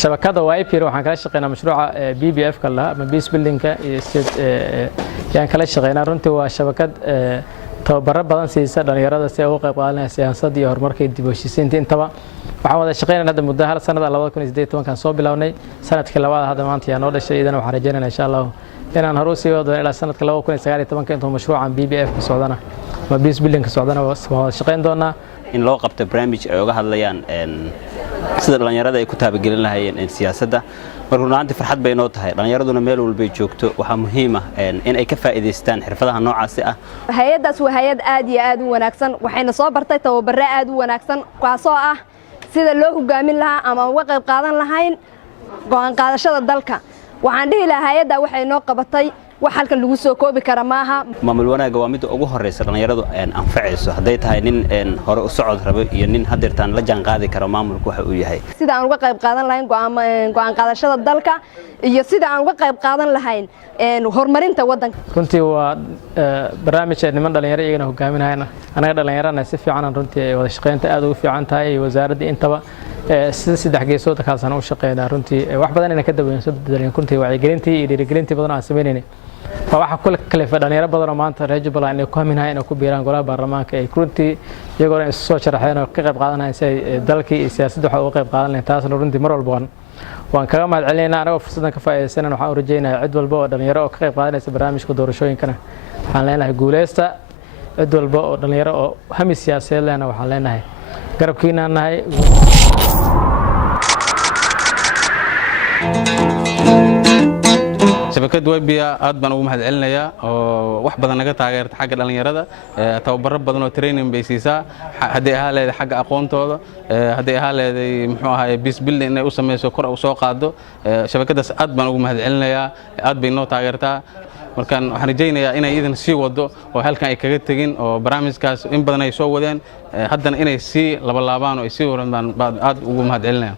shabakada YPR waxaan kala shaqeynaa mashruuca BBF ka la ama Peace Building-ka iyo yaan kala shaqeynaa runtii waa shabakad tababaro badan siisa dhalinyarada si ay uga qayb qaadanayaan siyaasadda iyo horumarka dib u heshiisiinta intaba waxaan wada shaqeynaa hadda muddo hal sanad 2018 kan soo bilownay sanadkii labaad hadda maanta yaa noo dhashay idana waxaan rajaynaynaa insha Allah inaan hor u sii wado ilaa sanadka 2019 intuu mashruucan BBF ka socdana ama Peace Building ka socdana waa shaqeyn doonaa in loo qabto barnaamij ay uga hadlayaan sida dhalinyarada ay ku taabagelin lahaayeen siyaasadda markuu runtii farxad bay noo tahay dhalinyaraduna meel walba ay joogto waxa muhiim ah in ay ka faa'iideystaan xirfadaha noocaas ah hay'adaas waa hay'ad aad iyo aad u wanaagsan waxayna soo bartay tababaro aad u wanaagsan kaasoo ah sida loo hogaamin lahaa ama uga qayb qaadan lahayn go'aan qaadashada dalka waxaan dhihi lahaa hay'adda waxay noo qabatay wax halkan lagu soo koobi kara maaha maamul wanaaga waa mid ugu horeysa dhalinyaradu anfacayso haday tahay nin hore u socod rabo iyo nin hadeertaan la jaan qaadi karo maamulku waxa uu yahay sida aan uga qayb qaadan lahayn go'aan qaadashada dalka iyo sida aan uga qayb qaadan lahayn horumarinta wadanka runtii waa barnaamij niman dhalinyaro iyagana hogaaminayna anaga dhalinyarana si fiican runtii wada shaqeynta aad ugu fiican tahay wasaaradda intaba sida saddex geesood ka san u shaqeynaa runtii wax badan inay ka dabayso bedeleen runtii wacyigelintii iyo dhiirigelintii badan aan sameynay waxa kula kalifa dhalinyaro badan oo maanta reer Jubbaland ay ku haminaayeen oo ku biiraan golaha baarlamaanka ay runtii iyagoo ay soo sharaxeen oo ka qayb qaadanayaan si dalkii iyo siyaasadda waxa uga qayb qaadan lahayn taasna runtii mar walba waan kaga mahadcelinaynaa anagoo fursadan ka faa'iideysanayna waxaan u rajaynayaa cid walba oo dhalinyaro oo ka qayb qaadanaysa barnaamijka doorashooyinkana waxaan leenahay guuleysta cid walba oo dhalinyaro oo hami siyaasadeed lehna waxaan leenahay garabkiina nahay shabakad YPR aad baan ugu mahadcelinayaa oo wax badan naga taageerta xagga dhalinyarada tababaro badan oo training bay siisaa haddii ahaa leedahay xagga aqoontooda haddii ahaa leedahay muxuu ahaay Peace Building inay u sameeyso kor u soo qaado shabakadaas aad baan ugu mahadcelinayaa aad bay noo taageertaa markaan waxaan rajaynayaa inay idin sii wado oo halkan ay kaga tagin oo barnaamijkaas in badan ay soo wadeen haddana inay sii laba laabaan oo ay sii waran baan aad ugu mahadcelinayaa